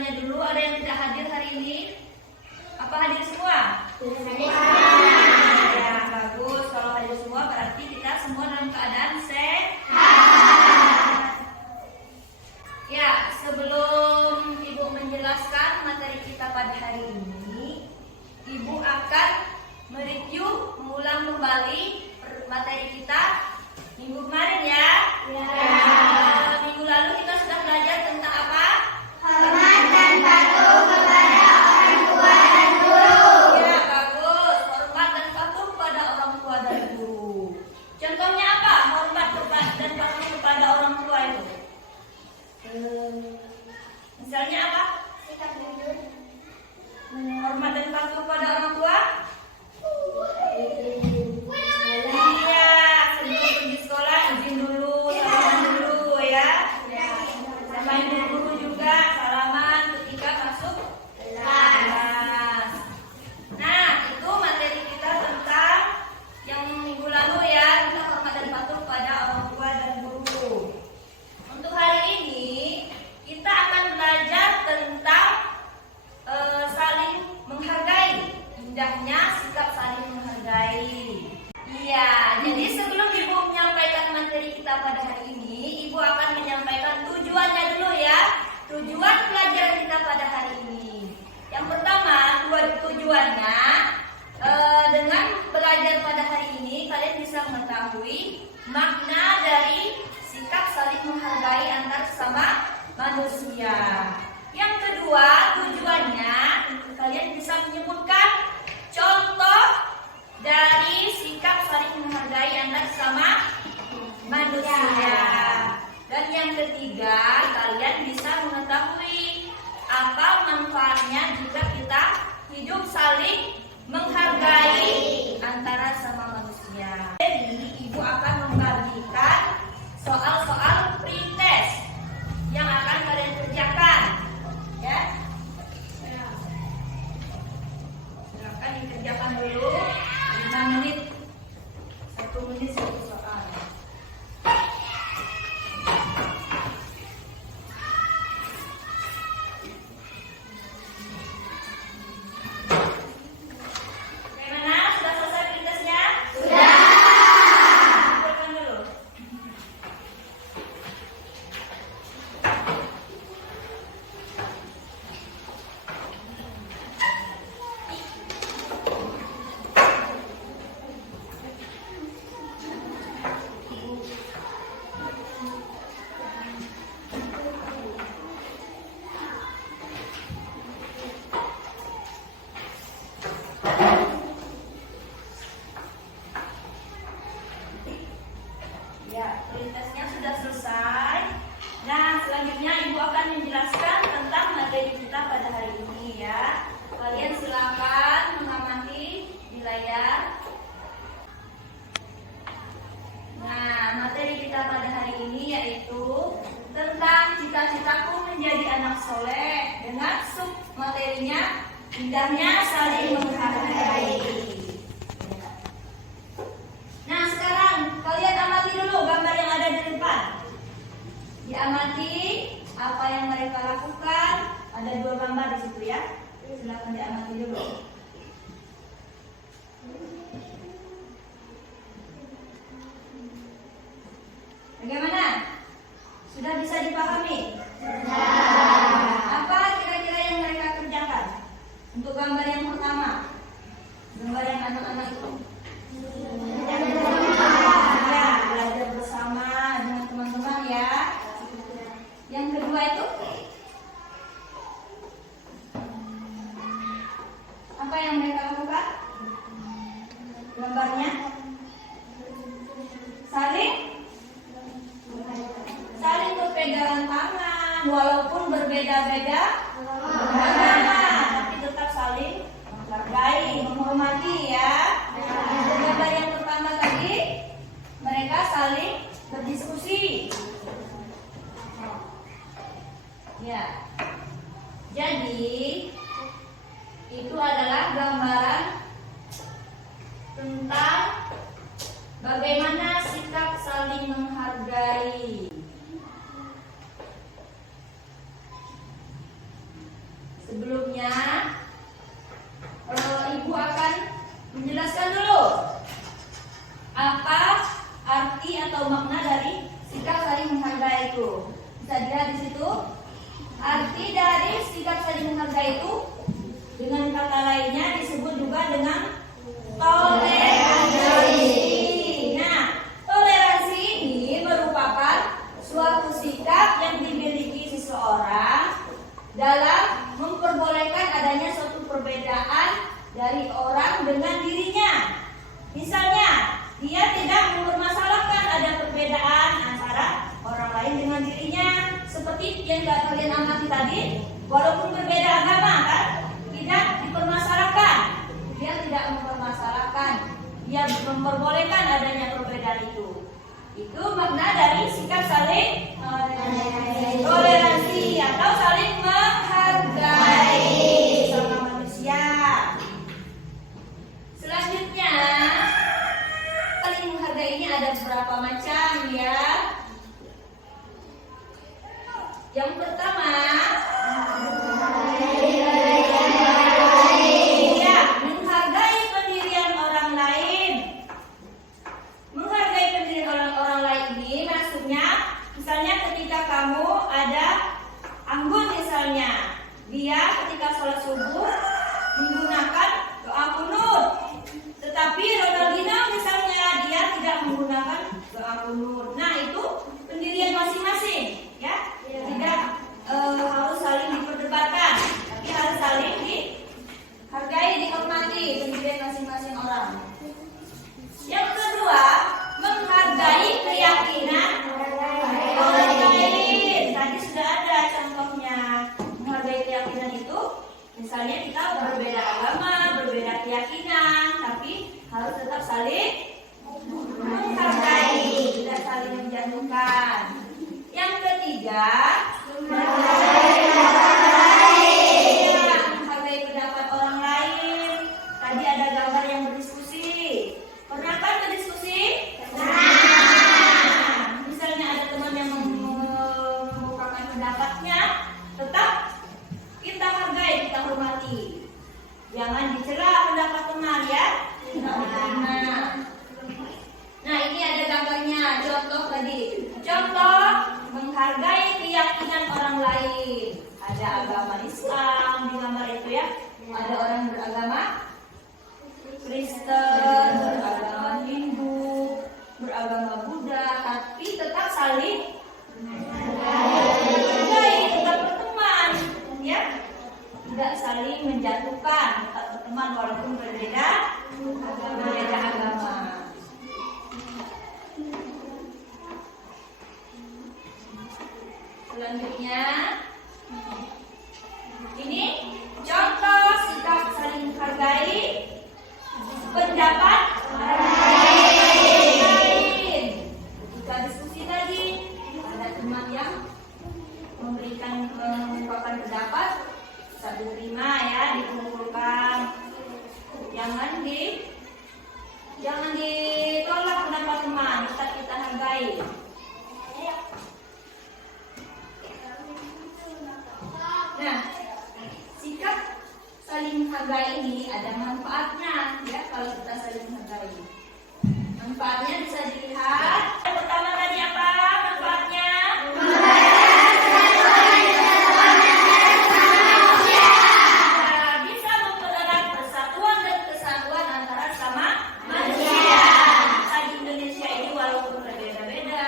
tujuannya dulu. Ada yang tidak hadir hari ini? Apa hadir semua? Ya, bagus. Kalau hadir semua berarti kita semua dalam keadaan sehat. Ya, sebelum Ibu menjelaskan materi kita pada hari ini, Ibu akan mereview, mengulang kembali materi kita minggu kemarin ya. Minggu lalu kita sudah belajar tentang apa? Hormat dan patuh kepada orang tua dan guru. Ya, bagus. Hormat dan patuh kepada orang tua dan guru. Contohnya apa? Hormat dan patuh kepada orang tua itu. Misalnya apa? Sikap jujur. Hormat dan patuh kepada orang tua? Sikap saling menghargai. Iya, jadi sebelum Ibu menyampaikan materi kita pada hari ini, Ibu akan menyampaikan tujuannya dulu ya. Tujuan pelajaran kita pada hari ini. Yang pertama, tujuannya dengan belajar pada hari ini kalian bisa mengetahui makna dari sikap saling menghargai antar sesama manusia. Yang kedua, tujuannya kalian bisa menyebutkan contoh dari sikap saling menghargai antar sesama manusia. Dan yang ketiga, kalian bisa mengetahui apa manfaatnya jika kita hidup saling menghargai antara sesama manusia. Jadi, Ibu akan membagikan soal-soal pretest yang akan kalian kerjakan. Ya. Silakan dikerjakan dulu 5 menit. 1 menit 1 soal. Bagaimana? Sudah selesai pretestnya? Sudah. Kerjakan dulu. Ya, pretestnya sudah selesai. Nah, selanjutnya Ibu akan menjelaskan tentang materi kita pada hari ini ya. Kalian silakan mengamati di layar. Nah, materi kita pada hari ini yaitu tentang cita-citaku menjadi anak soleh, dengan sub materinya indahnya saling menghargai. Nah, sekarang kalian amati dulu gambar yang ada di depan. Diamati apa yang mereka lakukan. Ada 2 gambar di situ ya. Silakan diamati dulu. Bagaimana? Sudah bisa dipahami? Sudah. Apa kira-kira yang mereka kerjakan? Untuk gambar yang pertama, gambar yang anak-anak itu. Ya, belajar bersama dengan teman-teman ya. Yang kedua itu apa yang mereka lakukan? Gambarnya saling berpegangan tangan, walaupun berbeda-beda agama, tapi tetap saling menghargai, menghormati ya. Gambar yang pertama tadi, mereka saling berdiskusi. Ya, jadi itu adalah gambaran tentang bagaimana sikap saling menghargai. Sebelumnya, Ibu akan menjelaskan dulu apa arti atau makna dari sikap saling menghargai itu. Bisa dilihat di situ. Arti dari sikap saling menghargai itu dengan kata lainnya disebut juga dengan toleransi. Nah, toleransi ini merupakan suatu sikap yang dimiliki seseorang dalam memperbolehkan adanya suatu perbedaan dari orang dengan dirinya. Misalnya, dia tidak mempermasalahkan ada perbedaan antara orang lain dengan dirinya. Seperti yang kalian amati tadi, walaupun berbeda agama kan, tidak dipermasalahkan. Dia tidak mempermasalahkan. Dia memperbolehkan adanya perbedaan itu. Itu makna dari sikap saling toleransi atau saling menghargai sama manusia. Selanjutnya, saling menghargai ini ada beberapa macam ya. Yang pertama, menghargai pendirian orang lain. Menghargai pendirian orang lain ini maksudnya, misalnya ketika kamu ada anggun misalnya, dia ketika sholat subuh menggunakan doa kunut, tetapi Ronaldinho misalnya dia tidak menggunakan doa kunut. Nah itu pendirian masing-masing, ya. Tidak harus saling diperdebatkan, tapi harus saling dihargai, dihormati pendirian masing-masing orang. Yang kedua, menghargai keyakinan orang lain. Tadi sudah ada contohnya. Menghargai keyakinan itu, misalnya kita berbeda agama, berbeda keyakinan, tapi harus tetap saling menghargai, tidak saling menjatuhkan. Yang ketiga, menghargai pendapat orang lain. Tadi ada gambar yang berdiskusi. Pernah kan berdiskusi? Nah, misalnya ada teman yang mengemukakan pendapatnya, tetap kita hargai, kita hormati. Jangan dicela pendapat teman ya. Nah, ini ada gambarnya, contoh tadi. Contoh menghargai keyakinan orang lain. Ada agama Islam di gambar itu ya. Ada orang beragama Kristen, beragama Hindu, beragama Buddha, tapi tetap saling menghargai, tetap berteman, ya. Tidak saling menjatuhkan, tetap berteman walaupun berbeda agama. Selanjutnya, ini contoh sikap saling menghargai pendapat lain. Jika diskusi tadi, ada teman yang mengungkapkan pendapat, bisa diterima ya, dikumpulkan. Jangan ditolak pendapat teman, tetap kita hargai. Nah, sikap saling menghargai ini ada manfaatnya ya kalau kita saling menghargai. Manfaatnya bisa dilihat. Yang pertama tadi apa manfaatnya? Bisa mempererat persatuan dan kesatuan antara sama manusia. Di Indonesia ini walaupun berbeda-beda,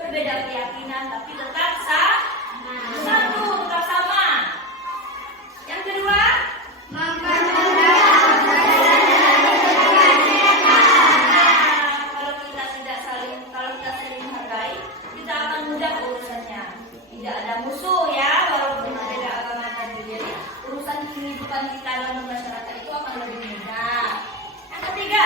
berbeda keyakinan, tapi tetap satu, tetap sama. Yang kedua, kalau kita saling menghargai, kita akan mudah urusannya. Tidak ada musuh ya, walaupun berbeda agama tadi. Jadi urusan kehidupan kita dalam masyarakat itu akan lebih mudah. Yang ketiga,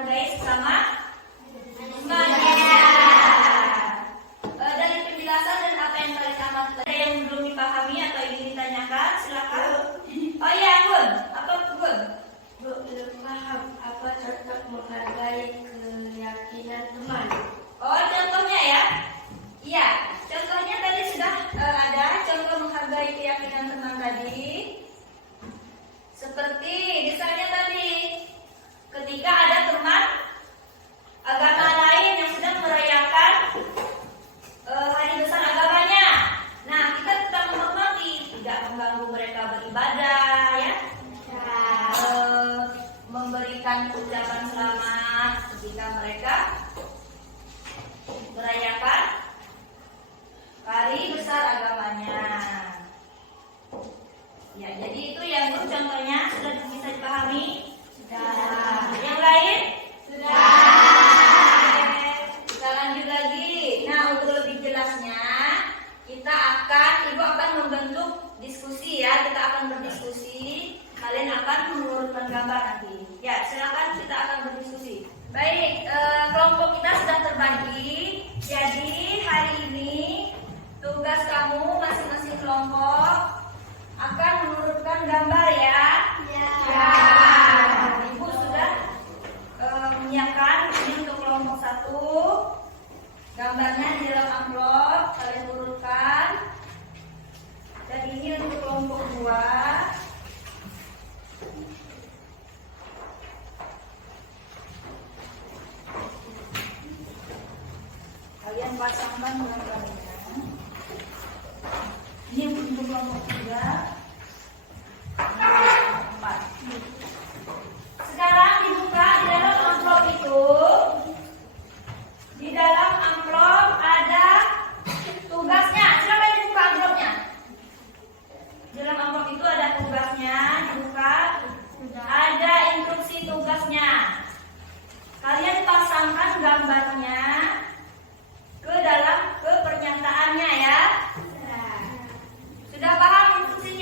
menghargai sesama temannya. Dari penjelasan dan apa yang kalian amati, ada yang belum dipahami atau ingin ditanyakan, silakan. Oh iya, Gun, apa Gun? Belum paham apa tentang menghargai keyakinan teman. Oh, contohnya ya? Iya, contohnya tadi sudah ada contoh menghargai keyakinan teman tadi. Seperti misalnya tadi, ketika ada teman agama lain yang sedang merayakan hari besar agamanya, nah kita tetap menghormati, tidak mengganggu mereka beribadah, ya, memberikan ucapan selamat ketika mereka merayakan hari besar agamanya. Ya, jadi itu yang contohnya sudah bisa dipahami. Sudah. Yang lain? Sudah. Oke, kita lanjut lagi. Nah, untuk lebih jelasnya, Ibu akan membentuk diskusi ya. Kita akan berdiskusi. Kalian akan mengurutkan gambar nanti. Ya, silakan kita akan berdiskusi. Baik, kelompok kita sudah terbagi. Jadi hari ini tugas kamu masing-masing kelompok akan mengurutkan gambar ya. Ya. Ibu sudah menyiapkan ini untuk kelompok 1. Gambarnya di dalam amplop kalian urutkan. Dan ini untuk kelompok 2. Kalian pasangkan gambarnya. Ini untuk kelompok 3. Sekarang dibuka di dalam amplop itu. Di dalam amplop ada tugasnya. Silakan dibuka amplopnya. Di dalam amplop itu ada tugasnya. Dibuka. Ada instruksi tugasnya. Kalian pasangkan gambarnya ke dalam pernyataannya ya. Sudah paham instruksinya?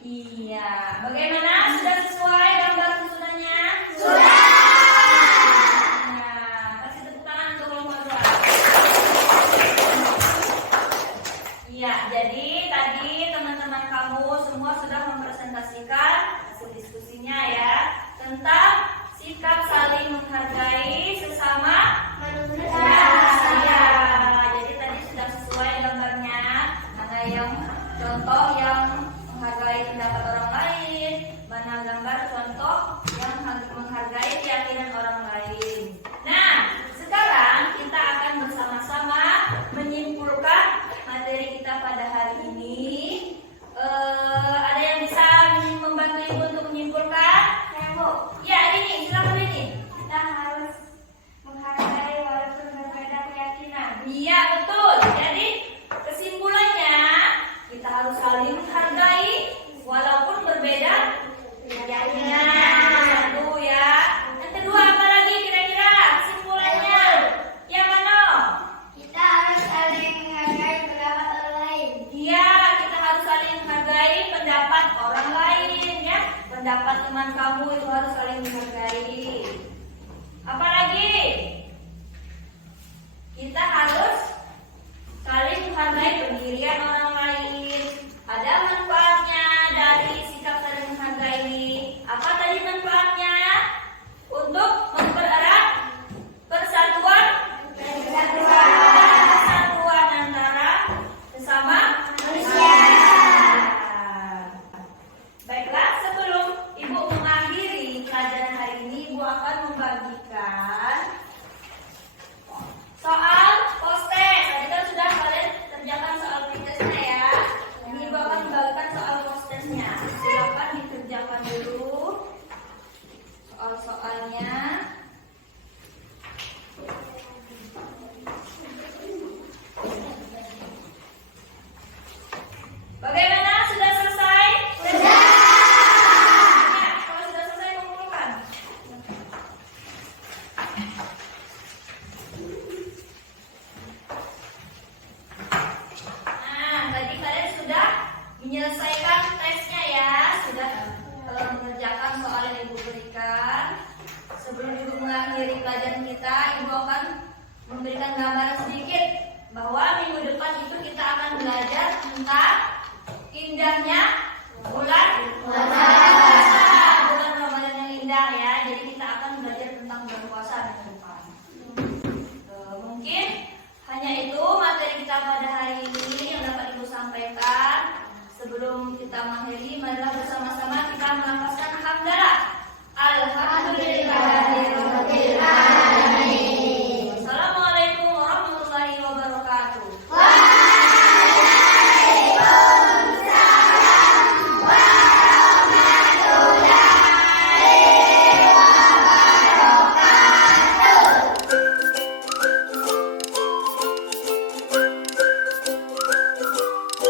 Iya. Bagaimana? Sudah sesuai gambar susunannya? Sudah. Nah, kasih tepuk tangan untuk kelompok 2. Iya, jadi tadi teman-teman kamu semua sudah mempresentasikan hasil diskusinya ya tentang sikap saling menghargai sesama Manusia. ya. Jadi tadi sudah sesuai gambarnya, mana yang contoh yang menghargai pendapat orang lain, mana gambar contoh yang menghargai keyakinan orang lain. Nah, sekarang kita akan bersama-sama menyimpulkan materi kita pada hari ini. Ada yang bisa membantu Ibu untuk menyimpulkan? Ya, Bu. Ya, ini silakan ini. Kita harus menghargai walaupun berbeda keyakinan. Iya, betul. Jadi kesimpulannya kita harus saling menghargai walaupun berbeda keyakinan. Satu ya. Yang kedua apa lagi kira-kira kesimpulannya? Yang mana? Kita harus saling menghargai pendapat orang lain. Iya, kita harus saling menghargai pendapat orang lain ya. Pendapat teman kamu itu harus saling menghargai. Apa lagi? Kita harus saling menghargai pendirian orang lain. Ada manfaatnya dari sikap saling menghargai ini. Apa tadi manfaatnya? Untuk mempererat persatuan antara sesama manusia. Baiklah, sebelum Ibu mengakhiri pelajaran hari ini, Ibu akan membagikan soal postes. Tadi kan sudah kalian kerjakan soal pretestnya ya. Ini Ibu akan membagikan soal postesnya. Silakan dikerjakan dulu soal-soalnya. Bagaimana? Sudah selesai? Sudah. Ya, kalau sudah selesai kumpulkan. Nah, tadi kalian sudah menyelesaikan tesnya ya, sudah mengerjakan soal yang Ibu berikan. Sebelum Ibu mengakhiri pelajaran kita, Ibu akan memberikan gambaran sedikit bahwa minggu depan itu kita akan belajar tentang indahnya bulan puasa. Bulan Ramadan yang indah ya. Jadi kita akan belajar tentang bulan puasa minggu depan. Mungkin hanya itu materi kita pada hari ini yang dapat Ibu sampaikan. Sebelum kita mengakhiri, marilah bersama-sama